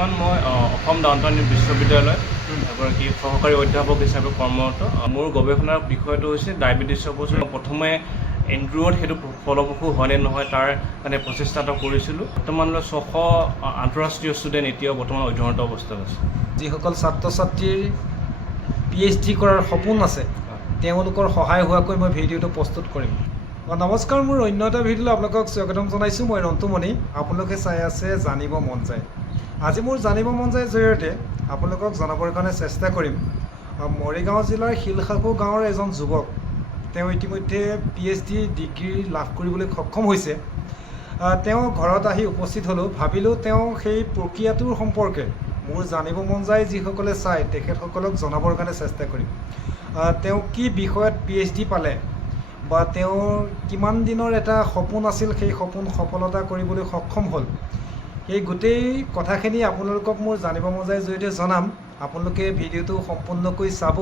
বৰ্তমান মই অসম ডাউনটাউন বিশ্ববিদ্যালয় এগৰাকী সহকাৰী অধ্যাপক হিচাপে কৰ্মৰত। মোৰ গৱেষণাৰ বিষয়টো হৈছে ডায়েবেটিছৰ ওপৰত। প্ৰথমে এনড্ৰুৰত সেইটো ফলপ্ৰসূ হয়নে নহয় তাৰ কাৰণে প্ৰচেষ্টা এটা কৰিছিলোঁ। বৰ্তমানলৈ 600 আন্তঃৰাষ্ট্ৰীয় ষ্টুডেণ্ট এতিয়াও বৰ্তমান অধ্যয়নৰত অৱস্থাত আছে। যিসকল ছাত্ৰ ছাত্ৰীৰ PhD কৰাৰ সপোন আছে তেওঁলোকৰ সহায় হোৱাকৈ মই ভিডিঅ'টো প্ৰস্তুত কৰিম। নমস্কাৰ, মোৰ অন্য এটা ভিডিঅ'লৈ আপোনালোকক স্বাগতম জনাইছোঁ। মই ৰন্তুমণি, আপোনালোকে চাই আছে জানিব মন যায়। আজি মোৰ জানিব মন যায় জৰিয়তে আপোনালোকক জনাবৰ কাৰণে চেষ্টা কৰিম মৰিগাঁও জিলাৰ শিলসাকু গাঁৱৰ এজন যুৱক। তেওঁ ইতিমধ্যে PhD ডিগ্ৰী লাভ কৰিবলৈ সক্ষম হৈছে। তেওঁ ঘৰত আহি উপস্থিত হ'লোঁ। ভাবিলোঁ তেওঁ সেই প্ৰক্ৰিয়াটোৰ সম্পৰ্কে মোৰ জানিব মন যায় যিসকলে চায় তেখেতসকলক জনাবৰ কাৰণে চেষ্টা কৰিম। তেওঁ কি বিষয়ত PhD পালে বা তেওঁৰ কিমান দিনৰ এটা সপোন আছিল, সেই সপোন সফলতা কৰিবলৈ সক্ষম হ'ল, সেই গোটেই কথাখিনি আপোনালোকক মোৰ জানিব মন যায় জৰিয়তে জনাম। আপোনালোকে ভিডিঅ'টো সম্পূৰ্ণকৈ চাব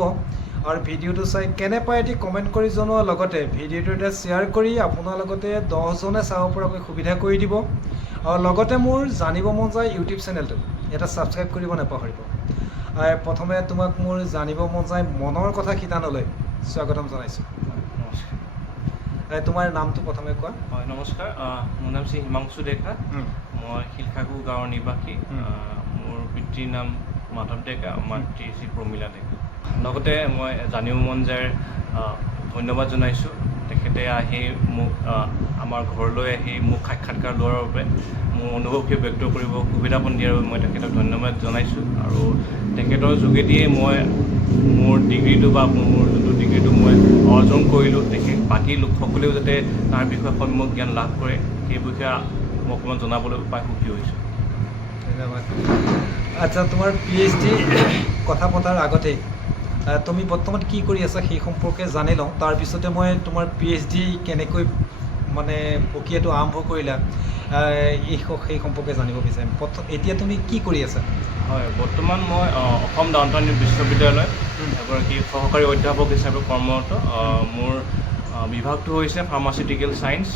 আৰু ভিডিঅ'টো চাই কেনে পায় এটি কমেণ্ট কৰি জনোৱাৰ লগতে ভিডিঅ'টো এটা শ্বেয়াৰ কৰি আপোনাৰ লগতে 10জনে চাব পৰাকৈ সুবিধা কৰি দিব। আৰু লগতে মোৰ জানিব মন যায় ইউটিউব চেনেলটো এটা ছাবস্ক্ৰাইব কৰিব নাপাহৰিব। প্ৰথমে তোমাক মোৰ জানিব মন যায় মনৰ কথা শিতানলৈ স্বাগতম জনাইছোঁ। তোমাৰ নামটো প্ৰথমে কোৱা। হয়, নমস্কাৰ। মোৰ নাম শ্ৰী হিমাংশু ডেকা। মই শিলসাকু গাঁৱৰ নিবাসী। মোৰ পিতৃৰ নাম মাধৱ ডেকা, মাতৃ শ্ৰী প্ৰমীলা ডেকা। লগতে মই জানিব মন যায় ধন্যবাদ জনাইছোঁ তেখেতে আহি মোক আমাৰ ঘৰলৈ আহি মোক সাক্ষাৎকাৰ লোৱাৰ বাবে, মোৰ অনুভৱখিনি ব্যক্ত কৰিব সুবিধাপন দিয়াৰ বাবে মই তেখেতক ধন্যবাদ জনাইছোঁ। আৰু তেখেতৰ যোগেদিয়ে মই মোৰ ডিগ্ৰীটো বা মোৰ যোনটো ডিগ্ৰীটো মই অৰ্জন কৰিলোঁ, বাকী লোকসকলেও যাতে তাৰ বিষয়ে সম্যক জ্ঞান লাভ কৰে সেই বিষয়ে মই অকণমান জনাবলৈ পাই সুখী হৈছোঁ। ধন্যবাদ। আচ্ছা, তোমাৰ PhD কথা পতাৰ আগতেই তুমি বৰ্তমান কি কৰি আছা সেই সম্পৰ্কে জানি লওঁ। তাৰপিছতে মই তোমাৰ PhD কেনেকৈ মানে প্ৰক্ৰিয়াটো আৰম্ভ কৰিলা সেই সম্পৰ্কে জানিব বিচাৰিম। এতিয়া তুমি কি কৰি আছা? হয়, বৰ্তমান মই অসম ডাউনটাউন বিশ্ববিদ্যালয় এগৰাকী সহকাৰী অধ্যাপক হিচাপে কৰ্মৰত। মোৰ বিভাগটো হৈছে ফাৰ্মাচিউটিকেল ছায়েন্স।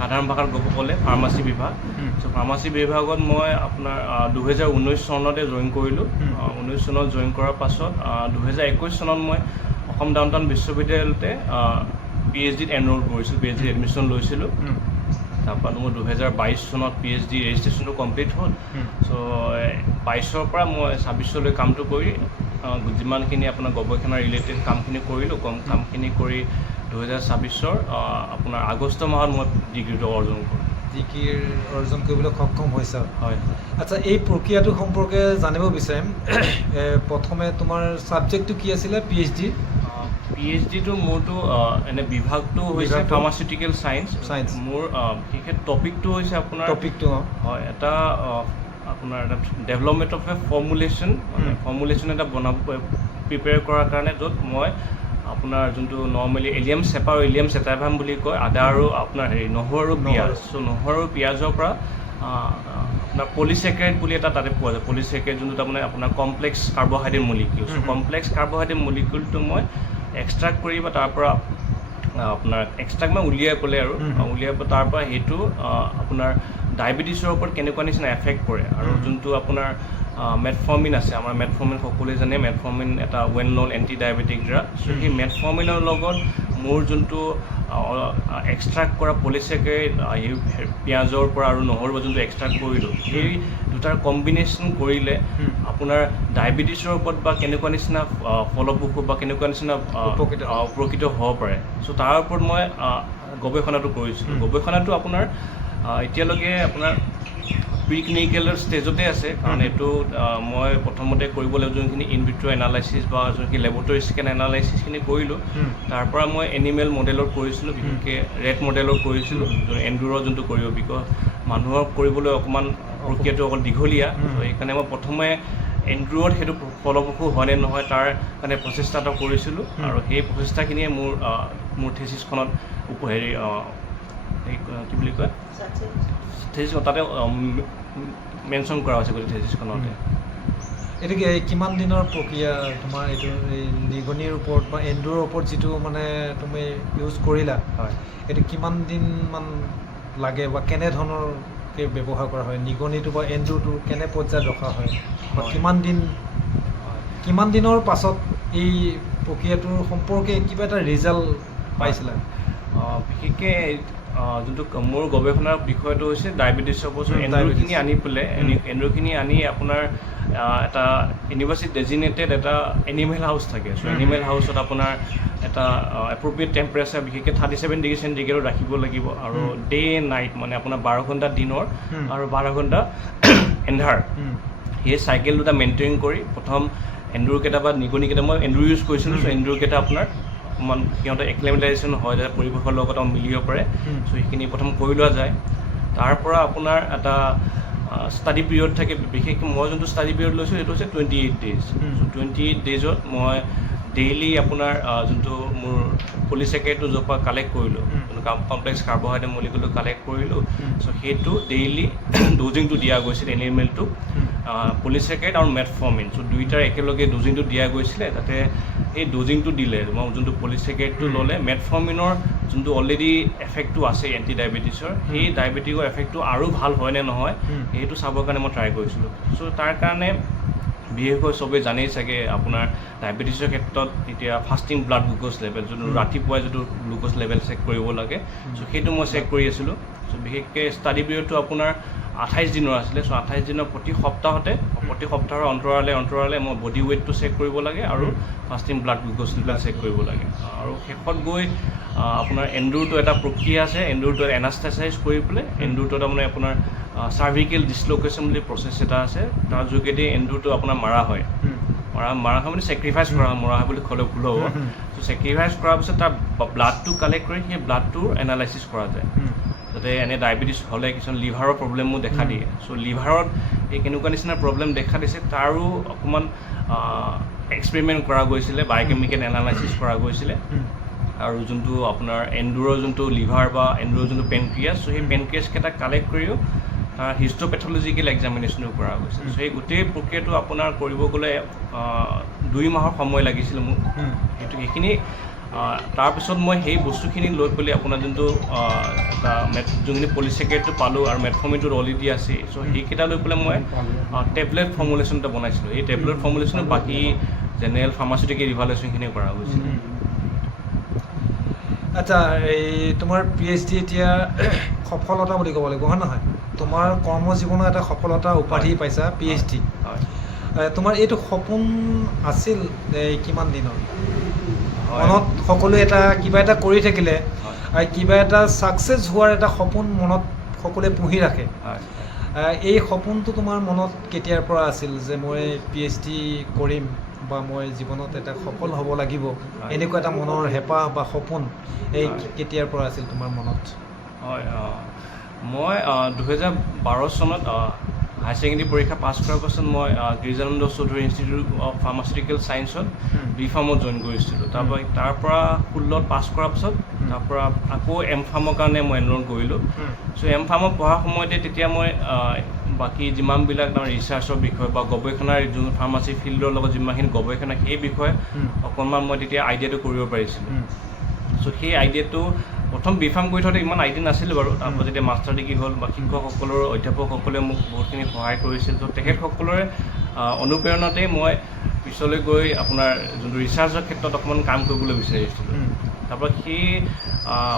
সাধাৰণ ভাষাত ক'ব গ'লে ফাৰ্মাচী বিভাগ। চ' ফাৰ্মাচী বিভাগত মই আপোনাৰ 2019 চনতে জইন কৰিলোঁ। 19 চনত জইন কৰাৰ পাছত 2021 চনত মই অসম ডাউনটাউন বিশ্ববিদ্যালয়তে PhDত এনৰোল কৰিছিলোঁ, PhD এডমিশ্যন লৈছিলোঁ। তাৰপৰা মোৰ 2022 চনত PhD ৰেজিষ্ট্ৰেশ্যনটো কমপ্লিট হ'ল। চ' 22ৰ পৰা মই 26লৈ কামটো কৰি যিমানখিনি আপোনাৰ গৱেষণা ৰিলেটেড কামখিনি কৰিলোঁ, কামখিনি কৰি 2026ৰ আপোনাৰ আগষ্ট মাহত মই ডিগ্ৰীটো অৰ্জন কৰোঁ। ডিগ্ৰী অৰ্জন কৰিবলৈ সক্ষম হৈছা? হয়। আচ্ছা, এই প্ৰক্ৰিয়াটো সম্পৰ্কে জানিব বিচাৰিম। প্ৰথমে তোমাৰ ছাবজেক্টটো কি আছিলে PhD? PhDটো মোৰতো এনে বিভাগটো হৈছে ফাৰ্মাচিউটিকেল ছায়েন্স। মোৰ বিশেষ টপিকটো হৈছে আপোনাৰ হয় এটা আপোনাৰ এটা ডেভেলপমেণ্ট অফ এ ফৰ্মুলেশ্যন এটা প্ৰিপেয়াৰ কৰাৰ কাৰণে, য'ত মই আপোনাৰ যোনটো নৰ্মেলি এলিয়াম চেপা আৰু এলিয়াম চেটাইভাম বুলি কয়, আদা আৰু আপোনাৰ নহৰু আৰু পিঁয়াজ। চ' নহৰু আৰু পিঁয়াজৰ পৰা আপোনাৰ পলিচেকাৰাইড বুলি এটা তাতে পোৱা যায়। পলিচেকাৰাইড যোনটো তাৰমানে আপোনাৰ complex carbohydrate molecule. Complex carbohydrate মলিকিউলটো মই এক্সট্ৰাক্ট কৰি বা তাৰ পৰা আপোনাৰ এক্সট্ৰাক্ট মই উলিয়াই পেলাই তাৰ পৰা সেইটো আপোনাৰ ডায়েবেটিছৰ ওপৰত কেনেকুৱা নিচিনা এফেক্ট কৰে। আৰু যোনটো আপোনাৰ মেটফৰ্মিন আছে, আমাৰ মেটফৰ্মিন সকলোৱে জানে, মেটফৰ্মিন এটা well known anti diabetic drug. So' সেই মেটফৰ্মিনৰ লগত মোৰ যোনটো এক্সট্ৰাক্ট কৰা পলিচেকাৰাইড পিঁয়াজৰ পৰা আৰু নহৰুৰ পৰা যোনটো এক্সট্ৰাক্ট কৰিলোঁ, সেই দুটাৰ কম্বিনেশ্যন কৰিলে আপোনাৰ ডায়েবেটিছৰ ওপৰত বা কেনেকুৱা নিচিনা ফলপ্ৰসূ বা কেনেকুৱা নিচিনা উপকৃত হ'ব পাৰে। চ' তাৰ ওপৰত মই গৱেষণাটো কৰিছিলোঁ। গৱেষণাটো আপোনাৰ এতিয়ালৈকে আপোনাৰ প্ৰি ক্লিনিকেলৰ ষ্টেজতে আছে, কাৰণ এইটো মই প্ৰথমতে কৰিব লাগিব যোনখিনি ইনভিট্ৰ' এনালাইচিছ বা যোনখিনি লেবৰেটৰী স্কেন এনালাইচিছখিনি কৰিলোঁ। তাৰ পৰা মই এনিমেল মডেলত কৰিছিলোঁ, বিশেষকৈ ৰেট মডেলত কৰিছিলোঁ, এনড্ৰুৰৰ যোনটো কৰিব, বিকজ মানুহক কৰিবলৈ অকণমান প্ৰক্ৰিয়াটো অকণ দীঘলীয়া। ত' সেইকাৰণে মই প্ৰথমে এনড্ৰুৰত সেইটো ফলপ্ৰসূ হয়নে নহয় তাৰ কাৰণে প্ৰচেষ্টা এটা কৰিছিলোঁ। আৰু সেই প্ৰচেষ্টাখিনিয়ে মোৰ থেচিছখনত কি বুলি কয় থেচিছ তাতে মেনশ্যন কৰা হৈছে গোটেই থেচিছখনতে। এইটো কিমান দিনৰ প্ৰক্ৰিয়া তোমাৰ এইটো এই নিগনিৰ ওপৰত বা এনড্ৰুৰৰ ওপৰত যিটো মানে তুমি ইউজ কৰিলা, হয়, এইটো কিমান দিনমান লাগে বা কেনেধৰণৰ ব্যৱহাৰ কৰা হয়, নিগনিটো বা এন্দুৰটো কেনে পৰ্যায়ত ৰখা হয় বা কিমান দিনৰ পাছত এই প্ৰক্ৰিয়াটোৰ সম্পৰ্কে কিবা এটা ৰিজাল্ট পাইছিলা? বিশেষকৈ যোনটো মোৰ গৱেষণাৰ বিষয়টো হৈছে ডায়েবেটিছৰ ওপৰত। এন্দুৰখিনি আনি পেলাই এন্দুৰখিনি আনি আপোনাৰ এটা ইউনিভাৰ্চিটি ডেজিগনেটেড এটা এনিমেল হাউচ থাকে। চ' এনিমেল হাউচত আপোনাৰ এটা এপ্ৰপ্ৰিয়েট টেম্পাৰেচাৰ বিশেষকৈ 37 ডিগ্ৰী চেণ্টিগ্ৰেডত ৰাখিব লাগিব আৰু ডে নাইট মানে আপোনাৰ 12 ঘণ্টা দিনৰ আৰু 12 ঘণ্টা এন্ধাৰ, সেই চাইকেল দুটা মেইনটেইন কৰি প্ৰথম এন্দুৰকেইটা বা নিগনিকেইটা, মই এন্দুৰ ইউজ কৰিছিলোঁ। চ' এন্দুৰকেইটা আপোনাৰ অকণমান সিহঁতে এক্লেমেটাইজেশ্যন হয় যাতে পৰিৱেশৰ লগত মিলিব পাৰে। চ' সেইখিনি প্ৰথম কৰি লোৱা যায়। তাৰ পৰা আপোনাৰ এটা ষ্টাডি পিৰিয়ড থাকে। বিশেষকৈ মই যোনটো ষ্টাডি পিৰিয়ড লৈছোঁ সেইটো হৈছে 28 ডেইজ। চ' 28 ডেইজত মই ডেইলি আপোনাৰ যোনটো মোৰ পলিচেকেটটো য'ৰ পৰা কালেক্ট কৰিলোঁ, যোনটো কমপ্লেক্স কাৰ্বহাইড্ৰেট মলিকুলটো কালেক্ট কৰিলোঁ, চ' সেইটো ডেইলি ড'জিংটো দিয়া গৈছিল এনিমেলটোক, পলিচেকেট আৰু মেটফৰ্মিন। চ' দুইটাৰ একেলগে ড'জিংটো দিয়া গৈছিলে। তাতে সেই ড'জিংটো দিলে মই যোনটো পলিচেকেটটো ল'লে মেটফৰ্মিনৰ যোনটো অলৰেডি এফেক্টটো আছে এণ্টি ডায়েবেটিছৰ, সেই ডায়েবেটিকৰ এফেক্টটো আৰু ভাল হয় নে নহয় সেইটো চাবৰ কাৰণে মই ট্ৰাই কৰিছিলোঁ। চ' তাৰ কাৰণে বিশেষকৈ চবেই জানেই চাগে আপোনাৰ ডায়েবেটিছৰ ক্ষেত্ৰত এতিয়া ফাষ্টিং ব্লাড গ্লুক'জ লেভেল, যোনটো ৰাতিপুৱাই যিটো গ্লুক'জ লেভেল চেক কৰিব লাগে, চ' সেইটো মই চেক কৰি আছিলোঁ। চ' বিশেষকৈ ষ্টাডি পিৰিয়ডটো আপোনাৰ 28 দিনৰ আছিলে। চ' 28 দিনৰ প্ৰতি সপ্তাহৰ অন্তৰালে মই বডি ৱেইটটো চেক কৰিব লাগে আৰু fasting blood glucose level check কৰিব লাগে। আৰু শেষত গৈ আপোনাৰ এন্দুৰটো এটা প্ৰক্ৰিয়া আছে, এন্দুৰটো এনাষ্টেচাইজ কৰি পেলাই এন্দুৰটো তাৰমানে আপোনাৰ চাৰ্ভিকেল ডিছল'কেশ্যন বুলি প্ৰচেছ এটা আছে, তাৰ যোগেদি এন্দুৰটো আপোনাৰ মাৰা হয় মানে ছেক্ৰিফাইচ কৰা হয়, মৰা হয় বুলি ক'লে ভুল হ'ব। চ' ছেক্ৰিফাইচ কৰাৰ পিছত তাৰ ব্লাডটো কালেক্ট কৰি সেই ব্লাডটোৰ এনালাইচিছ কৰা যায়, যাতে এনে ডায়েবেটিছ হ'লে কিছুমান লিভাৰৰ প্ৰব্লেমো দেখা দিয়ে। চ' লিভাৰত এই কেনেকুৱা নিচিনা প্ৰব্লেম দেখা দিছে তাৰো অকণমান এক্সপেৰিমেণ্ট কৰা গৈছিলে, বায়'কেমিকেল এনালাইচিছ কৰা গৈছিলে। আৰু যোনটো আপোনাৰ এন্দুৰৰ যোনটো লিভাৰ বা এন্দুৰৰ যোনটো পেনক্ৰিয়াছ, চ' সেই পেনক্ৰিয়াছকেইটা কালেক্ট কৰিও তাৰ হিষ্ট'পেথলজিকেল এক্সামিনেশ্যনো কৰা গৈছিল। চ' সেই গোটেই প্ৰক্ৰিয়াটো আপোনাৰ কৰিব গ'লে 2 মাহৰ সময় লাগিছিল মোক। সেইখিনি তাৰপিছত মই সেই বস্তুখিনি লৈ পেলাই আপোনাৰ যোনটো এটা যোনখিনি পলিচেকেটটো পালোঁ আৰু মেটফৰ্মিনটো অলৰেডি আছে, চ' সেইকেইটা লৈ পেলাই মই টেবলেট ফৰ্মুলেশ্যন এটা বনাইছিলোঁ। এই টেবলেট ফৰ্মুলেশ্যনত বাকী জেনেৰেল ফাৰ্মাচিউটিকেল ইভালুৱেশ্যনখিনি কৰা গৈছিল। আচ্ছা, এই তোমাৰ PhD এতিয়া সফলতা বুলি ক'ব লাগিব, হয় নহয়? তোমাৰ কৰ্মজীৱনৰ এটা সফলতা উপাধি পাইছা PhD। তোমাৰ এইটো সপোন আছিল কিমান দিনৰ মনত? সকলোৱে কিবা এটা কৰি থাকিলে আৰু কিবা এটা ছাকচেছ হোৱাৰ এটা সপোন মনত সকলোৱে পুহি ৰাখে। এই সপোনটো তোমাৰ মনত কেতিয়াৰ পৰা আছিল যে মই PhD কৰিম বা মই জীৱনত এটা সফল হ'ব লাগিব, এনেকুৱা এটা মনৰ হেঁপাহ বা সপোন এই কেতিয়াৰ পৰা আছিল তোমাৰ মনত? হয়, মই 2012 চনত হায়াৰ ছেকেণ্ডেৰী পৰীক্ষা পাছ কৰাৰ পাছত মই Girijananda Chowdhury Institute of Pharmaceutical ছায়েন্সত B.Pharm-ত জইন কৰিছিলোঁ। তাৰ পৰা 16ত পাছ কৰাৰ পাছত তাৰ পৰা আকৌ M.Pharm-ৰ কাৰণে মই এনৰোল কৰিলোঁ। চ' M.Pharm-ত পঢ়াৰ সময়তে তেতিয়া মই বাকী যিমানবিলাক ৰিচাৰ্চৰ বিষয় বা গৱেষণাৰ যোন ফাৰ্মাচী ফিল্ডৰ লগত যিমানখিনি গৱেষণা, সেই বিষয়ে অকণমান মই তেতিয়া আইডিয়াটো কৰিব পাৰিছিলোঁ। চ' সেই আইডিয়াটো প্ৰথম B.Pharm কৰি থওঁতে ইমান আইডিয়া নাছিলোঁ বাৰু। তাৰপৰা যেতিয়া মাষ্টাৰ ডিগ্ৰী হ'ল বা শিক্ষকসকলৰ অধ্যাপকসকলে মোক বহুতখিনি সহায় কৰিছিল। ত' তেখেতসকলৰে অনুপ্ৰেৰণাতেই মই পিছলৈ গৈ আপোনাৰ যোনটো ৰিচাৰ্চৰ ক্ষেত্ৰত অকণমান কাম কৰিবলৈ বিচাৰিছিলোঁ। তাৰপৰা সেই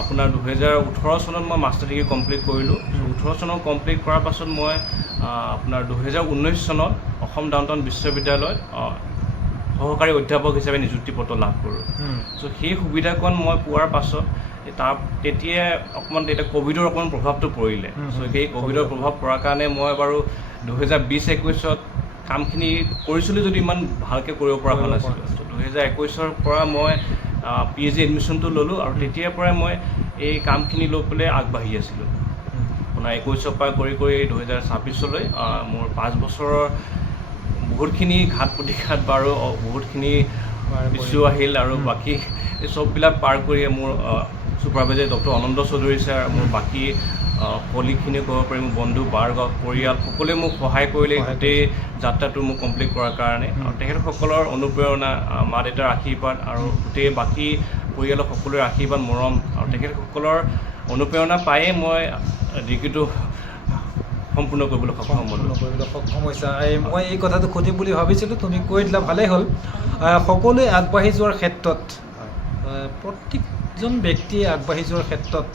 আপোনাৰ 2018 চনত মই মাষ্টাৰ ডিগ্ৰী কমপ্লিট কৰিলোঁ। 18 চনত কমপ্লিট কৰাৰ পাছত মই আপোনাৰ 2019 চনত অসম ডাউনটাউন বিশ্ববিদ্যালয়ত সহকাৰী অধ্যাপক হিচাপে নিযুক্তি পত্ৰ লাভ কৰোঁ। চ' সেই সুবিধাকণ মই পোৱাৰ পাছত তেতিয়া ক'ভিডৰ অকণমান প্ৰভাৱটো পৰিলে। চ' সেই ক'ভিডৰ প্ৰভাৱ পৰাৰ কাৰণে মই বাৰু 2020-21ত কামখিনি কৰিছিলোঁ যদি ইমান ভালকৈ কৰিব পৰা হোৱা নাছিলোঁ। চ' 2021ৰ পৰা মই PhD এডমিশ্যনটো ল'লোঁ আৰু তেতিয়াৰ পৰাই মই এই কামখিনি লৈ পেলাই আগবাঢ়ি আছিলোঁ। আপোনাৰ 21ৰ পৰা কৰি 2026লৈ মোৰ 5 বছৰৰ বহুতখিনি ঘাট প্ৰতিঘাত বাৰু বহুতখিনি ইছ্যু আহিল আৰু বাকী এই চববিলাক পাৰ কৰি মোৰ ছুপাৰভাইজাৰ ডক্টৰ অনন্ত চৌধুৰী ছাৰ, মোৰ বাকী কলিগখিনি ক'ব পাৰি, মোৰ বন্ধু বাৰ্গ পৰিয়াল সকলোৱে মোক সহায় কৰিলে গোটেই যাত্ৰাটো মোক কমপ্লিট কৰাৰ কাৰণে। আৰু তেখেতসকলৰ অনুপ্ৰেৰণা, মা দেউতাৰ আশীৰ্বাদ আৰু গোটেই বাকী পৰিয়ালৰ সকলোৰে আশীৰ্বাদ মৰম আৰু তেখেতসকলৰ অনুপ্ৰেৰণা পায়েই মই ডিগ্ৰীটো সম্পূৰ্ণ কৰিবলৈ সক্ষম হৈছা। মই এই কথাটো সুধিম বুলি ভাবিছিলোঁ, তুমি কৈ দিলা, ভালেই হ'ল। সকলোৱে আগবাঢ়ি যোৱাৰ ক্ষেত্ৰত, প্ৰত্যেকজন ব্যক্তিয়ে আগবাঢ়ি যোৱাৰ ক্ষেত্ৰত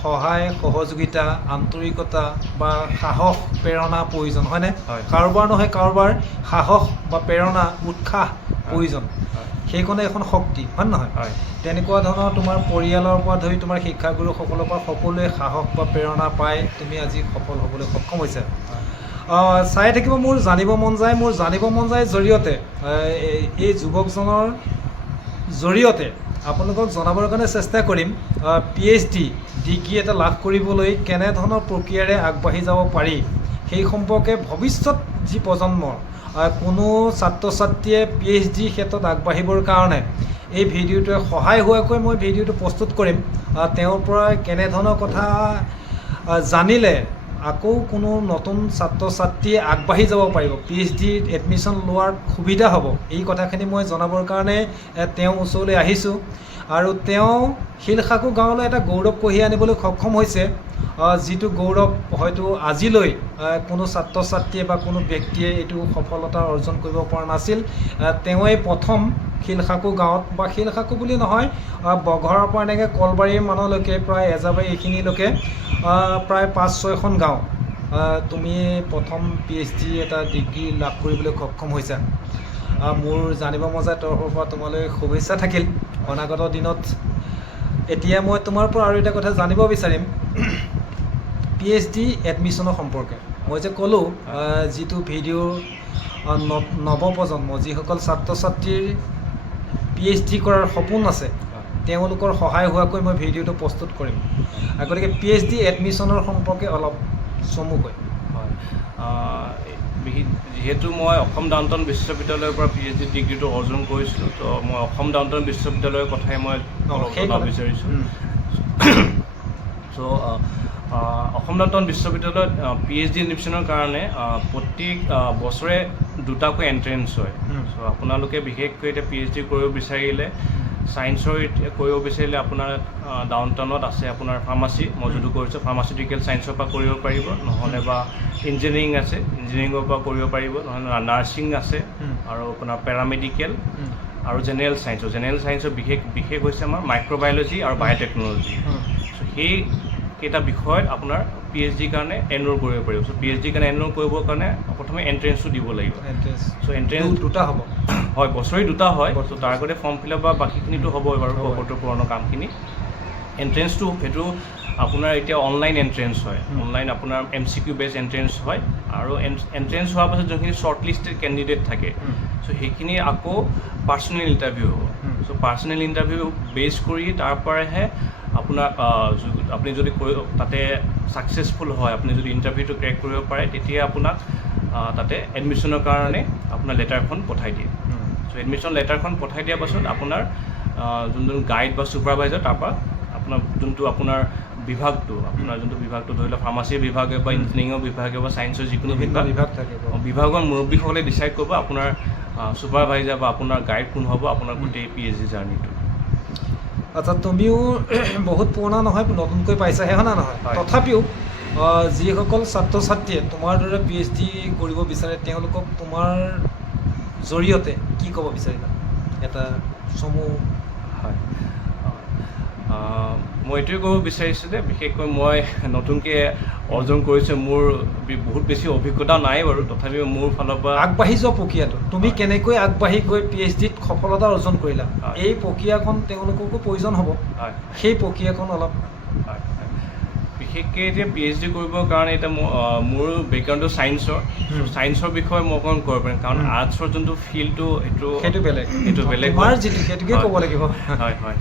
সহায় সহযোগিতা, আন্তৰিকতা বা সাহস, প্ৰেৰণা প্ৰয়োজন, হয়নে? কাৰোবাৰ নহয় কাৰোবাৰ সাহস বা প্ৰেৰণা, উৎসাহ প্ৰয়োজন। সেইখনে এখন শক্তি, হয় নহয়? তেনেকুৱা ধৰণৰ তোমাৰ পৰিয়ালৰ পৰা ধৰি তোমাৰ শিক্ষাগুৰুসকলৰ পৰা সকলোৱে সাহস বা প্ৰেৰণা পাই তুমি আজি সফল হ'বলৈ সক্ষম হৈছা। চাই থাকিব মোৰ জানিব মন যায়, জৰিয়তে এই যুৱকজনৰ জৰিয়তে আপোনালোকক জনাবৰ কাৰণে চেষ্টা কৰিম PhD ডিগ্ৰী এটা লাভ কৰিবলৈ কেনেধৰণৰ প্ৰক্ৰিয়াৰে আগবাঢ়ি যাব পাৰি সেই সম্পৰ্কে। ভৱিষ্যত যি প্ৰজন্মৰ কোনো ছাত্ৰ ছাত্ৰীয়ে PhD ক্ষেত্ৰত আগবাঢ়িবৰ কাৰণে এই ভিডিঅ'টোৱে সহায় হোৱাকৈ মই ভিডিঅ'টো প্ৰস্তুত কৰিম। তেওঁৰ পৰা কেনেধৰণৰ কথা জানিলে আকৌ কোনো নতুন ছাত্ৰ ছাত্ৰীয়ে আগবাঢ়ি যাব পাৰিব, PhD এডমিশ্যন লোৱাৰ সুবিধা হ'ব, এই কথাখিনি মই জনাবৰ কাৰণে তেওঁৰ ওচৰলৈ আহিছোঁ। আৰু তেওঁ শিলসাকু গাঁৱলৈ এটা গৌৰৱ কঢ়িয়াই আনিবলৈ সক্ষম হৈছে, যিটো গৌৰৱ হয়তো আজিলৈ কোনো ছাত্ৰ ছাত্ৰীয়ে বা কোনো ব্যক্তিয়ে এইটো সফলতা অৰ্জন কৰিব পৰা নাছিল। তেওঁই প্ৰথম শিলসাকু গাঁৱত, বা শিলসাকু বুলি নহয়, বঘৰৰ পৰা এনেকৈ কলবাৰীৰ মানলৈকে প্ৰায় এজাবাৰী এইখিনিলৈকে প্ৰায় 5-6খন গাঁও তুমি প্ৰথম PhD এটা ডিগ্ৰী লাভ কৰিবলৈ সক্ষম হৈছা। মোৰ জানিব মন যায় তৰফৰ পৰা তোমালৈ শুভেচ্ছা থাকিল অনাগত দিনত। এতিয়া মই তোমাৰ পৰা আৰু এটা কথা জানিব বিচাৰিম PhD এডমিশ্যনৰ সম্পৰ্কে। মই যে ক'লোঁ যিটো ভিডিঅ' নৱপ্ৰজন্ম, যিসকল ছাত্ৰ ছাত্ৰীৰ PhD কৰাৰ সপোন আছে, তেওঁলোকৰ সহায় হোৱাকৈ মই ভিডিঅ'টো প্ৰস্তুত কৰিম। গতিকে PhD এডমিশ্যনৰ সম্পৰ্কে অলপ চমুকৈ। যিহেতু মই অসম ডাউনটাউন বিশ্ববিদ্যালয়ৰ পৰা PhD ডিগ্ৰীটো অৰ্জন কৰিছিলোঁ, তো মই অসম ডাউনটাউন বিশ্ববিদ্যালয়ৰ কথাই মই জনাব বিচাৰিছোঁ। চ' অসম ডাউনটাউন বিশ্ববিদ্যালয়ত PhD এডমিশ্যনৰ কাৰণে প্ৰত্যেক বছৰে দুটাকৈ এণ্ট্ৰেঞ্চ হয়। চ' আপোনালোকে বিশেষকৈ এতিয়া PhD কৰিব বিচাৰিলে, ছায়েন্সৰ কৰিব বিচাৰিলে আপোনাৰ ডাউনটাউনত আছে আপোনাৰ ফাৰ্মাচী, মই যোনটো কৰিছোঁ ফাৰ্মাচিউটিকেল ছায়েন্সৰ পৰা কৰিব পাৰিব, নহ'লে বা ইঞ্জিনিয়াৰিং আছে, ইঞ্জিনিয়াৰিঙৰ পৰা কৰিব পাৰিব, নহ'লে নাৰ্ছিং আছে, আৰু আপোনাৰ পেৰামেডিকেল আৰু জেনেৰেল ছায়েন্সৰ বিশেষ হৈছে আমাৰ মাইক্ৰ'বায়'লজি আৰু বায়'টেকন'লজি। চ' সেইকেইটা বিষয়ত আপোনাৰ PhD কাৰণে এনৰোল কৰিব পাৰিব। চ' PhD কাৰণে এনৰোল কৰিবৰ কাৰণে প্ৰথমে এণ্ট্ৰেঞ্চটো দিব লাগিব। চ' এণ্ট্ৰেঞ্চ দুটা হ'ব, হয়, বছৰি দুটা হয়। চ' তাৰ আগতে ফৰ্ম ফিল আপ বা বাকীখিনিতো হ'বই বাৰু, সকলো পুৰণা কামখিনি। এণ্ট্ৰেঞ্চটো সেইটো আপোনাৰ এতিয়া অনলাইন এণ্ট্ৰেঞ্চ হয়, অনলাইন আপোনাৰ MCQ বেছ এণ্ট্ৰেঞ্চ হয়। আৰু এণ্ট্ৰেঞ্চ হোৱাৰ পাছত যোনখিনি শ্বৰ্ট লিষ্টেড কেণ্ডিডেট থাকে, চ' সেইখিনি আকৌ পাৰ্চনেল ইণ্টাৰভিউ হ'ব। চ' পাৰ্চনেল ইণ্টাৰভিউ বেছ কৰি তাৰ পৰাহে আপোনাৰ আপুনি যদি তাতে ছাকচেছফুল হয়, আপুনি যদি ইণ্টাৰভিউটো ক্ৰেক কৰিব পাৰে, তেতিয়া আপোনাক তাতে এডমিশ্যনৰ কাৰণে আপোনাৰ লেটাৰখন পঠাই দিয়ে। চ' এডমিশ্যন লেটাৰখন পঠাই দিয়াৰ পাছত আপোনাৰ যোনজন গাইড বা ছুপাৰভাইজাৰ, তাৰপৰা আপোনাৰ যোনটো আপোনাৰ বিভাগটো, ধৰি লওক ফাৰ্মাচীৰ বিভাগে বা ইঞ্জিনিয়াৰিঙৰ বিভাগে বা ছায়েন্সৰ যিকোনো বিভাগ থাকে, বিভাগৰ মুৰব্বীসকলে ডিচাইড কৰিব আপোনাৰ ছুপাৰভাইজাৰ বা আপোনাৰ গাইড কোন হ'ব আপোনাৰ গোটেই PhD জাৰ্ণিটো। আচ্ছা, তুমিও বহুত পুৰণা নহয়, নতুনকৈ পাইছাহে, হয় না নহয়? তথাপিও যিসকল ছাত্ৰ ছাত্ৰীয়ে তোমাৰ দৰে PhD কৰিব বিচাৰে, তেওঁলোকক তোমাৰ জৰিয়তে কি ক'ব বিচাৰিবা? এটা চমু। হয়, মই এইটোৱে ক'ব বিচাৰিছোঁ যে বিশেষকৈ মই নতুনকৈ অৰ্জন কৰিছোঁ, মোৰ বহুত বেছি অভিজ্ঞতা নাই বাৰু, তথাপিও মোৰ ফালৰ পৰা আগবাঢ়ি যোৱা প্ৰক্ৰিয়াটো তুমি কেনেকৈ আগবাঢ়ি গৈ PhDত সফলতা অৰ্জন কৰিলা, এই প্ৰক্ৰিয়াখন তেওঁলোককো প্ৰয়োজন হ'ব। সেই প্ৰক্ৰিয়াখন অলপ। বিশেষকৈ এতিয়া PhD কৰিবৰ কাৰণে এতিয়া মোৰ বেকগ্ৰাউণ্ডটো ছায়েন্সৰ বিষয়ে মই অকণ কৰিব পাৰিম, কাৰণ আৰ্টছৰ যোনটো ফিল্ডটো সেইটো বেলেগ সেইটোকে ক'ব লাগিব। হয়।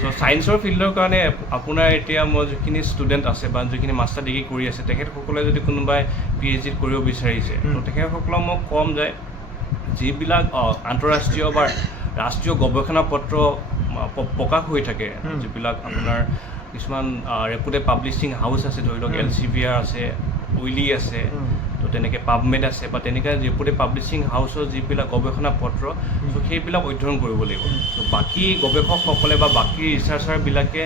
চ' ছায়েন্সৰ ফিল্ডৰ কাৰণে আপোনাৰ এতিয়া মই যিখিনি ষ্টুডেণ্ট আছে বা যিখিনি মাষ্টাৰ ডিগ্ৰী কৰি আছে, তেখেতসকলে যদি কোনোবাই PhD কৰিব বিচাৰিছে, তো তেখেতসকলক মই ক'ম যে যিবিলাক আন্তঃৰাষ্ট্ৰীয় বা ৰাষ্ট্ৰীয় গৱেষণা পত্ৰ প্ৰকাশ হৈ থাকে, যিবিলাক আপোনাৰ কিছুমান ৰেপুটেড পাব্লিছিং হাউচ আছে, ধৰি লওক Elsevier আছে, উইলি আছে, তো তেনেকৈ PubMed আছে, বা তেনেকৈ ৰেপুটেড পাব্লিছিং হাউচৰ যিবিলাক গৱেষণা পত্ৰ, চ' সেইবিলাক অধ্যয়ন কৰিব লাগিব। চ' বাকী গৱেষকসকলে বা বাকী ৰিচাৰ্চাৰবিলাকে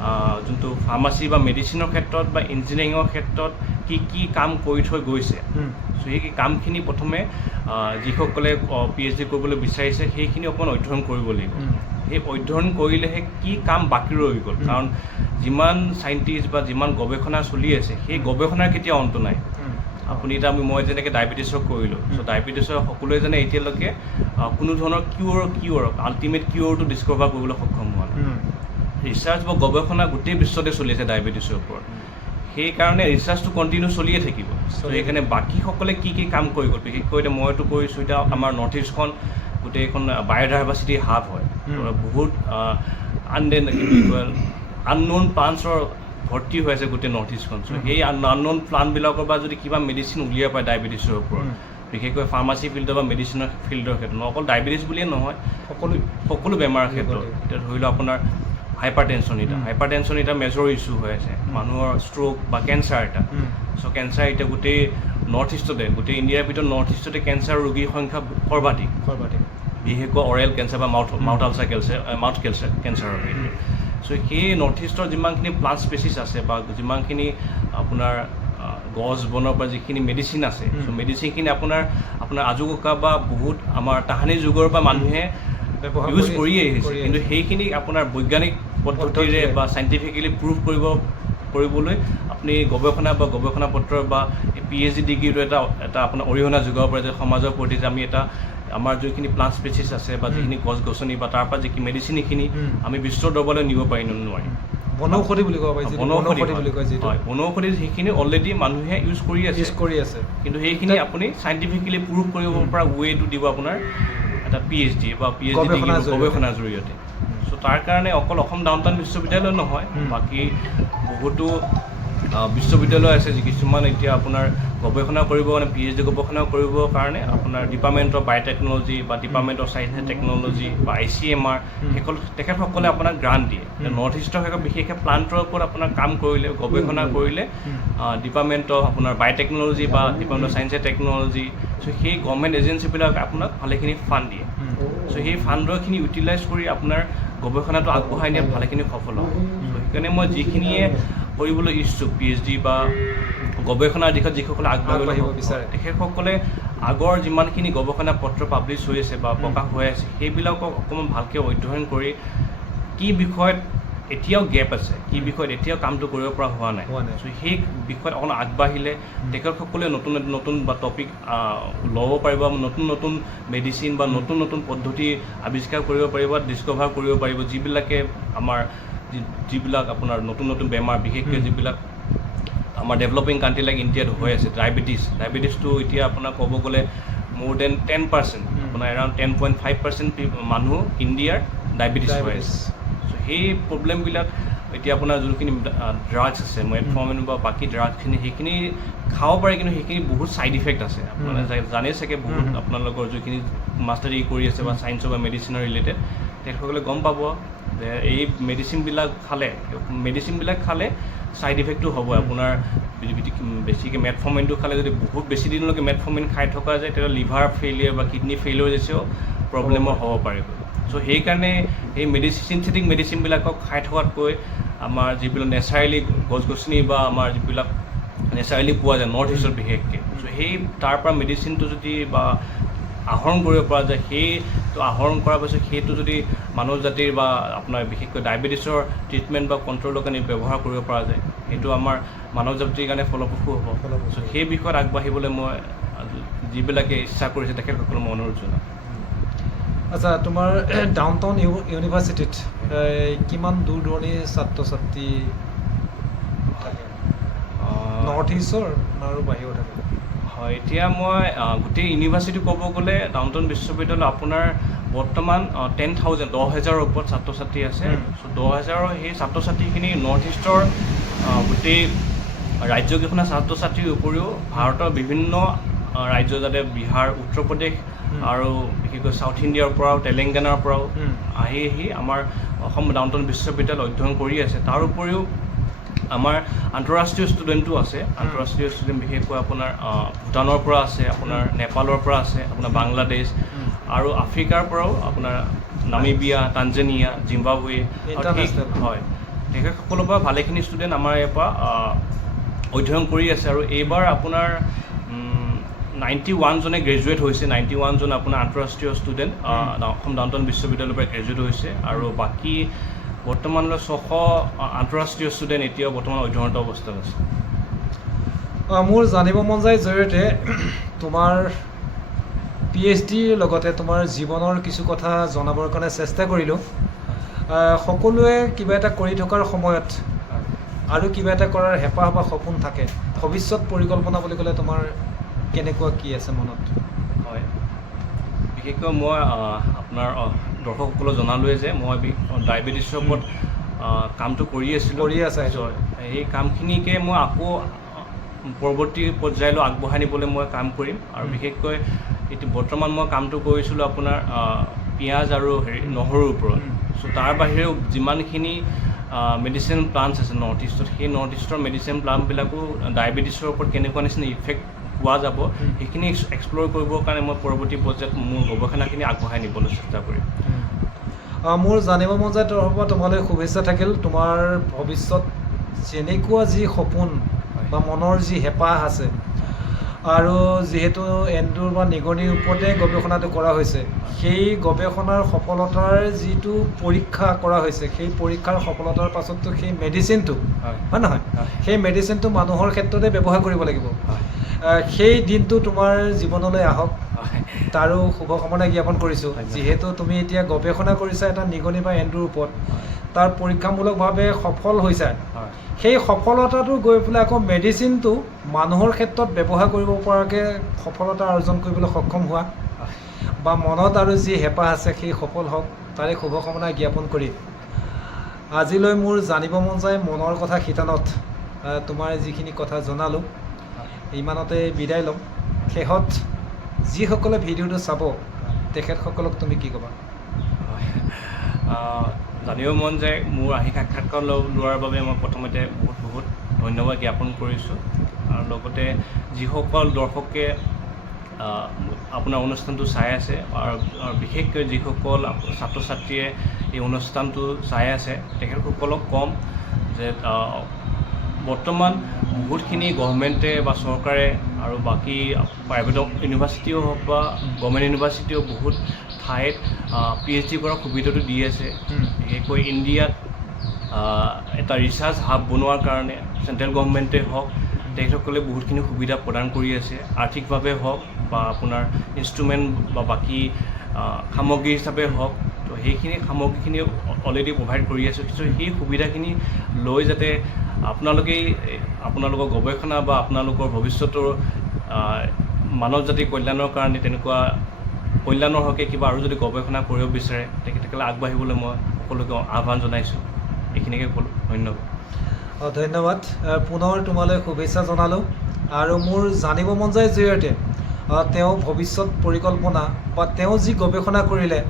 যোনটো ফাৰ্মাচী বা মেডিচিনৰ ক্ষেত্ৰত বা ইঞ্জিনিয়াৰিঙৰ ক্ষেত্ৰত কি কি কাম কৰি থৈ গৈছে। চ' সেই কামখিনি প্ৰথমে যিসকলে PhD কৰিবলৈ বিচাৰিছে সেইখিনি অকণমান অধ্যয়ন কৰিব লাগিব। সেই অধ্যয়ন কৰিলেহে কি কাম বাকী ৰৈ গ'ল, কাৰণ যিমান চাইণ্টিষ্ট বা যিমান গৱেষণা চলি আছে সেই গৱেষণাৰ কেতিয়াও অন্ত নাই। আপুনি এতিয়া মই যেনেকৈ ডায়েবেটিছক কৰিলোঁ, চ' ডায়েবেটিছৰ সকলোৱে জানে এতিয়ালৈকে কোনো ধৰণৰ কিয়ৰ আল্টিমেট কিয়ৰটো ডিছকভাৰ কৰিবলৈ সক্ষম হোৱা নাই। ৰিচাৰ্চ বা গৱেষণা গোটেই বিশ্বতে চলি আছে ডায়েবেটিছৰ ওপৰত। সেইকাৰণে ৰিচাৰ্চটো কণ্টিনিউ চলিয়ে থাকিব। চ' সেইকাৰণে বাকীসকলে কি কি কাম কৰি গ'ল, বিশেষকৈ এতিয়া মইতো কৰিছোঁ, এতিয়া আমাৰ নৰ্থ ইষ্টখন গোটেইখন বায়'ডাইভাৰ্চিটি হাব হয়। বহুত আননোন প্লাণ্টছৰ ভৰ্তি হৈ আছে গোটেই নৰ্থ ইষ্টখন। চ' সেই আননোন প্লাণ্টবিলাকৰ পৰা যদি কিবা মেডিচিন উলিয়াব পাৰে ডায়েবেটিছৰ ওপৰত, বিশেষকৈ ফাৰ্মাচী ফিল্ডৰ বা মেডিচিনৰ ফিল্ডৰ ক্ষেত্ৰত, অকল ডায়েবেটিছ বুলিয়ে নহয়, সকলো বেমাৰৰ ক্ষেত্ৰত। এতিয়া ধৰি লওক আপোনাৰ হাইপাৰ টেনশ্যন এতিয়া মেজৰ ইছ্যু হৈ আছে, মানুহৰ ষ্ট্ৰ'ক বা কেঞ্চাৰ এটা। চ' কেঞ্চাৰ এতিয়া গোটেই নৰ্থ ইষ্টতে, গোটেই ইণ্ডিয়াৰ ভিতৰত নৰ্থ ইষ্টতে কেঞ্চাৰ ৰোগীৰ সংখ্যা সৰ্বাধিক, বিশেষকৈ অৰেল কেঞ্চাৰ বা মাউথ আলচাৰ কেঞ্চাৰৰ ক্ষেত্ৰত। চ' সেই নৰ্থ ইষ্টৰ যিমানখিনি প্লাণ্ট স্পেচিছ আছে বা যিমানখিনি আপোনাৰ গছ বনৰ পৰা যিখিনি মেডিচিন আছে, চ' মেডিচিনখিনি আপোনাৰ আজু ককা বা বহুত আমাৰ তাহানিৰ যুগৰ পৰা মানুহে ইউজ কৰিয়ে আহিছে, কিন্তু সেইখিনি আপোনাৰ বৈজ্ঞানিক পদ্ধতিৰে বা চাইণ্টিফিকেলি প্ৰুভ কৰিবলৈ আপুনি গৱেষণা পত্ৰ বা PhD ডিগ্ৰীটো এটা আপোনাৰ অৰিহণা যোগাব পাৰে, যে সমাজৰ প্ৰতি যে আমি আমাৰ যিখিনি প্লাণ্ট স্পেচিছ আছে বা যিখিনি গছ গছনি বা তাৰ পৰা যিখিনি মেডিচিন এইখিনি আমি বিশ্বৰ দৰবাৰলৈ নিব পাৰিম নোৱাৰিম। বনৌষধি বুলি ক'ব পাৰি, বনৌষধি সেইখিনি অলৰেডি মানুহে ইউজ কৰি আছে, কিন্তু সেইখিনি আপুনি চাইণ্টিফিকেলি প্ৰুভ কৰিব পৰা ৱেটো দিব আপোনাৰ এটা PhD বা PhD গৱেষণাৰ জৰিয়তে। চ' তাৰ কাৰণে অকল অসম ডাউনটাউন বিশ্ববিদ্যালয় নহয়, বাকী বহুতো বিশ্ববিদ্যালয় আছে কিছুমান এতিয়া আপোনাৰ গৱেষণা কৰিবৰ কাৰণে PhD গৱেষণা কৰিবৰ কাৰণে আপোনাৰ ডিপাৰ্টমেণ্ট অফ বায়'টেকনলজি বা department of science and technology বা ICMR তেখেতসকলে আপোনাক গ্ৰাণ্ট দিয়ে। নৰ্থ ইষ্টৰ বিশেষকৈ প্লাণ্টৰ ওপৰত আপোনাৰ কাম কৰিলে, গৱেষণা কৰিলে ডিপাৰ্টমেণ্ট অফ আপোনাৰ বায়'টেকনলজি বা department of science and technology, so' সেই গভৰ্ণমেণ্ট এজেঞ্চিবিলাক আপোনাক ভালেখিনি ফাণ্ড দিয়ে। চ' সেই ফাণ্ডৰখিনি ইউটিলাইজ কৰি আপোনাৰ গৱেষণাটো আগবঢ়াই নিয়াত ভালেখিনি সফল হ'ব। সেইকাৰণে মই যিখিনিয়ে কৰিবলৈ ইচ্ছুক PhD বা গৱেষণাৰ দিশত যিসকলে আগবাঢ়িব বিচাৰে, তেখেতসকলে আগৰ যিমানখিনি গৱেষণা পত্ৰ পাব্লিছ হৈ আছে বা প্ৰকাশ হৈ আছে সেইবিলাকক অকণমান ভালকৈ অধ্যয়ন কৰি কি বিষয়ত এতিয়াও গেপ আছে, কি বিষয়ত এতিয়াও কামটো কৰিব পৰা হোৱা নাই, চ' সেই বিষয়ত অকণ আগবাঢ়িলে তেখেতসকলে নতুন বা টপিক ল'ব পাৰিব, নতুন মেডিচিন বা নতুন পদ্ধতি আৱিষ্কাৰ কৰিব পাৰিব, ডিছকভাৰ কৰিব পাৰিব, যিবিলাক আপোনাৰ নতুন বেমাৰ, বিশেষকৈ যিবিলাক আমাৰ ডেভেলপিং কাণ্ট্ৰি লাইক ইণ্ডিয়াত হৈ আছে। ডায়েবেটিছটো এতিয়া আপোনাৰ ক'ব গ'লে মোৰ দেন 10%, আপোনাৰ এৰাউণ্ড 10.5% মানুহ ইণ্ডিয়াৰ ডায়েবেটিছ হৈ আছে। চ' সেই প্ৰব্লেমবিলাক এতিয়া আপোনাৰ যোনখিনি ড্ৰাগছ আছে, মেটফৰ্মিন বা বাকী ড্ৰাগছখিনি, সেইখিনি খাব পাৰে, কিন্তু সেইখিনি বহুত ছাইড ইফেক্ট আছে। আপোনালোকে জানেই চাগে, বহুত আপোনালোকৰ যিখিনি মাষ্টাৰ ডিগ্ৰী কৰি আছে বা ছায়েন্সৰ বা মেডিচিনৰ ৰিলেটেড, তেখেতসকলে গম পাব যে এই মেডিচিনবিলাক খালে ছাইড ইফেক্টটো হ'ব। আপোনাৰ বেছিকৈ মেটফৰ্মিনটো খালে যদি বহুত বেছি দিনলৈকে মেটফৰ্মিন খাই থকা যায়, তেতিয়া লিভাৰ ফেইলিয়াৰ বা কিডনি ফেইলিয়াৰ যেতিয়াও প্ৰব্লেমৰ হ'ব পাৰিব। চ' সেইকাৰণে এই চিনথেটিক মেডিচিনবিলাকক খাই থকাতকৈ আমাৰ যিবিলাক নেচাৰেলি গছ গছনি বা আমাৰ যিবিলাক নেচাৰেলি পোৱা যায় নৰ্থ ইষ্টত বিশেষকৈ, চ' সেই তাৰ পৰা মেডিচিনটো যদি বা আহৰণ কৰিব পৰা যায়, সেইটো আহৰণ কৰাৰ পাছত সেইটো যদি মানৱ জাতিৰ বা আপোনাৰ বিশেষকৈ ডায়েবেটিছৰ ট্ৰিটমেণ্ট বা কণ্ট্ৰলৰ কাৰণে ব্যৱহাৰ কৰিব পৰা যায়, সেইটো আমাৰ মানৱ জাতিৰ কাৰণে ফলপ্ৰসূ হ'ব। চ' সেই বিষয়ত আগবাঢ়িবলৈ মই যিবিলাকে ইচ্ছা কৰিছে তেখেতসকলক মই অনুৰোধ জনাম। আচ্ছা, তোমাৰ ডাউনটাউন ইউনিভাৰ্চিটিত কিমান দূৰ দূৰণিৰ ছাত্ৰ ছাত্ৰী থাকে? নৰ্থ ইষ্টৰ আৰু বাহিৰৰ থাকে? হয়, এতিয়া মই গোটেই ইউনিভাৰ্চিটি ক'ব গ'লে ডাউনটাউন বিশ্ববিদ্যালয় আপোনাৰ বৰ্তমান 10,000 ওপৰত ছাত্ৰ ছাত্ৰী আছে। চ' 10,000 সেই ছাত্ৰ ছাত্ৰীখিনি নৰ্থ ইষ্টৰ গোটেই ৰাজ্যকেইখনৰ ছাত্ৰ ছাত্ৰীৰ উপৰিও ভাৰতৰ বিভিন্ন ৰাজ্য, যাতে বিহাৰ, উত্তৰ প্ৰদেশ আৰু বিশেষকৈ ছাউথ ইণ্ডিয়াৰ পৰাও, তেলেংগানাৰ পৰাও আহি আমাৰ অসম ডাউনটাউন বিশ্ববিদ্যালয় অধ্যয়ন কৰি আছে। তাৰ উপৰিও আমাৰ আন্তঃৰাষ্ট্ৰীয় ষ্টুডেণ্টো আছে। আন্তঃৰাষ্ট্ৰীয় ষ্টুডেণ্ট বিশেষকৈ আপোনাৰ ভূটানৰ পৰা আছে, আপোনাৰ নেপালৰ পৰা আছে, আপোনাৰ বাংলাদেশ আৰু আফ্ৰিকাৰ পৰাও আপোনাৰ নামিবিয়া, তানজানিয়া, জিম্বাবৱে। হয়, তেখেতসকলৰ পৰা ভালেখিনি ষ্টুডেণ্ট আমাৰ ইয়াৰ পৰা অধ্যয়ন কৰি আছে আৰু এইবাৰ আপোনাৰ 91 জনে গ্ৰেজুৱেট হৈছে 91 জন আপোনাৰ আন্তঃৰাষ্ট্ৰীয় ষ্টুডেণ্ট অসম ডাউনটাউন বিশ্ববিদ্যালয়ৰ পৰা গ্ৰেজুৱেট হৈছে আৰু বাকী বৰ্তমানলৈ 600 আন্তঃৰাষ্ট্ৰীয় ষ্টুডেণ্ট এতিয়াও বৰ্তমান অধ্যয়নৰত অৱস্থাত আছে। মোৰ জানিব মন যায় জৰিয়তে তোমাৰ PhDৰ লগতে তোমাৰ জীৱনৰ কিছু কথা জনাবৰ কাৰণে চেষ্টা কৰিলোঁ। সকলোৱে কিবা এটা কৰি থকাৰ সময়ত আৰু কিবা এটা কৰাৰ হেঁপাহ বা সপোন থাকে। ভৱিষ্যত পৰিকল্পনা বুলি ক'লে তোমাৰ কেনেকুৱা কি আছে মনত? হয়, বিশেষকৈ মই আপোনাৰ দৰ্শকসকলক জনালোৱে যে মই ডায়েবেটিছৰ ওপৰত কামটো কৰি আছিলোঁ। সেই কামখিনিকে মই আকৌ পৰৱৰ্তী পৰ্যায়লৈ আগবঢ়াই নিবলৈ মই কাম কৰিম আৰু বিশেষকৈ এতিয়া বৰ্তমান মই কামটো কৰিছিলোঁ আপোনাৰ পিঁয়াজ আৰু নহৰুৰ ওপৰত। চ' তাৰ বাহিৰেও যিমানখিনি মেডিচিন প্লাণ্টছ আছে নৰ্থ ইষ্টত, সেই নৰ্থ ইষ্টৰ মেডিচিন প্লাণ্টবিলাকো ডায়েবেটিছৰ ওপৰত কেনেকুৱা নিচিনা ইফেক্ট পোৱা যাব সেইখিনি এক্সপ্ল'ৰ কৰিবৰ কাৰণে মই পৰৱৰ্তী পৰ্যায়ত মোৰ গৱেষণাখিনি আগবঢ়াই নিবলৈ চেষ্টা কৰিম। মোৰ জানিব মন যায় তোৰ পৰা তোমালৈ শুভেচ্ছা থাকিল। তোমাৰ ভৱিষ্যত যেনেকুৱা যি সপোন বা মনৰ যি হেঁপাহ আছে আৰু যিহেতু এন্দুৰ বা নিগনিৰ ওপৰতে গৱেষণাটো কৰা হৈছে, সেই গৱেষণাৰ সফলতাৰ যিটো পৰীক্ষা কৰা হৈছে সেই পৰীক্ষাৰ সফলতাৰ পাছততো সেই মেডিচিনটো হয় নহয়, সেই মেডিচিনটো মানুহৰ ক্ষেত্ৰতে ব্যৱহাৰ কৰিব লাগিব। সেই দিনটো তোমাৰ জীৱনলৈ আহক তাৰো শুভকামনা জ্ঞাপন কৰিছোঁ। যিহেতু তুমি এতিয়া গৱেষণা কৰিছা এটা নিগনি বা এন্দুৰ ওপৰত, তাৰ পৰীক্ষামূলকভাৱে সফল হৈছা, সেই সফলতাটো গৈ পেলাই আকৌ মেডিচিনটো মানুহৰ ক্ষেত্ৰত ব্যৱহাৰ কৰিব পৰাকৈ সফলতা অৰ্জন কৰিবলৈ সক্ষম হোৱা বা মনত আৰু যি হেঁপাহ আছে সেই সফল হওক তাৰে শুভকামনা জ্ঞাপন কৰি আজিলৈ মোৰ জানিব মন যায় মনৰ কথা শিতানত তোমাৰ যিখিনি কথা জনালোঁ ইমানতে বিদায় ল'ম। শেষত যিসকলে ভিডিঅ'টো চাব তেখেতসকলক তুমি কি ক'বা? জানিব মন যায় মোৰ আহি সাক্ষাৎকাৰ লোৱাৰ বাবে মই প্ৰথমতে বহুত ধন্যবাদ জ্ঞাপন কৰিছোঁ আৰু লগতে যিসকল দৰ্শকে আপোনাৰ অনুষ্ঠানটো চাই আছে আৰু বিশেষকৈ যিসকল ছাত্ৰ ছাত্ৰীয়ে এই অনুষ্ঠানটো চাই আছে তেখেতসকলক ক'ম যে বৰ্তমান বহুতখিনি গভৰ্ণমেণ্টে বা চৰকাৰে আৰু বাকী প্ৰাইভেট ইউনিভাৰ্চিটিও হওক বা গভৰ্ণমেণ্ট ইউনিভাৰ্চিটিও বহুত ঠাইত PhD কৰাৰ সুবিধাটো দি আছে। বিশেষকৈ ইণ্ডিয়াত এটা ৰিচাৰ্চ হাব বনোৱাৰ কাৰণে চেণ্ট্ৰেল গভৰ্ণমেণ্টে হওক তেখেতসকলে বহুতখিনি সুবিধা প্ৰদান কৰি আছে, আৰ্থিকভাৱে হওক বা আপোনাৰ ইনষ্ট্ৰুমেণ্ট বা বাকী সামগ্ৰী হিচাপে হওক। তো সেইখিনি সামগ্ৰীখিনি অলৰেডি প্ৰভাইড কৰি আছোঁ। কিন্তু সেই সুবিধাখিনি লৈ যাতে আপোনালোকৰ গৱেষণা বা আপোনালোকৰ ভৱিষ্যতৰ মানৱ জাতিৰ কল্যাণৰ কাৰণে তেনেকুৱা কল্যাণৰ হকে কিবা আৰু যদি গৱেষণা কৰিব বিচাৰে তেখেতসকলে আগবাঢ়িবলৈ মই সকলোকে আহ্বান জনাইছোঁ। এইখিনিকে ক'লোঁ, ধন্যবাদ। ধন্যবাদ। পুনৰ তোমালৈ শুভেচ্ছা জনালোঁ আৰু মোৰ জানিব মন যায় জৰিয়তে তেওঁ ভৱিষ্যত পৰিকল্পনা বা তেওঁ যি গৱেষণা কৰিলে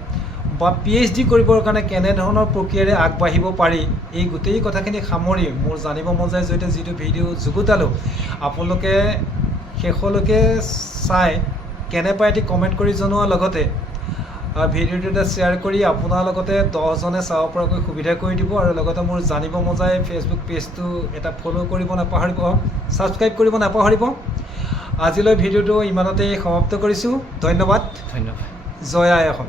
বা PhD কৰিবৰ কাৰণে কেনেধৰণৰ প্ৰক্ৰিয়াৰে আগবাঢ়িব পাৰি এই গোটেই কথাখিনি সামৰি মোৰ জানিব মন যায় জৰিয়তে যিটো ভিডিঅ' যুগুতালোঁ আপোনালোকে শেষলৈকে চাই কেনে পায় এটি কমেণ্ট কৰি জনোৱাৰ লগতে ভিডিঅ'টো এটা শ্বেয়াৰ কৰি আপোনাৰ লগতে 10জনে চাব পৰাকৈ সুবিধা কৰি দিব আৰু লগতে মোৰ জানিব মন যায় ফেচবুক পেজটো এটা ফ'ল' কৰিব নাপাহৰিব, ছাবস্ক্ৰাইব কৰিব নাপাহৰিব। আজিলৈ ভিডিঅ'টো ইমানতেই সমাপ্ত কৰিছোঁ। ধন্যবাদ। ধন্যবাদ। জয় আই অসম।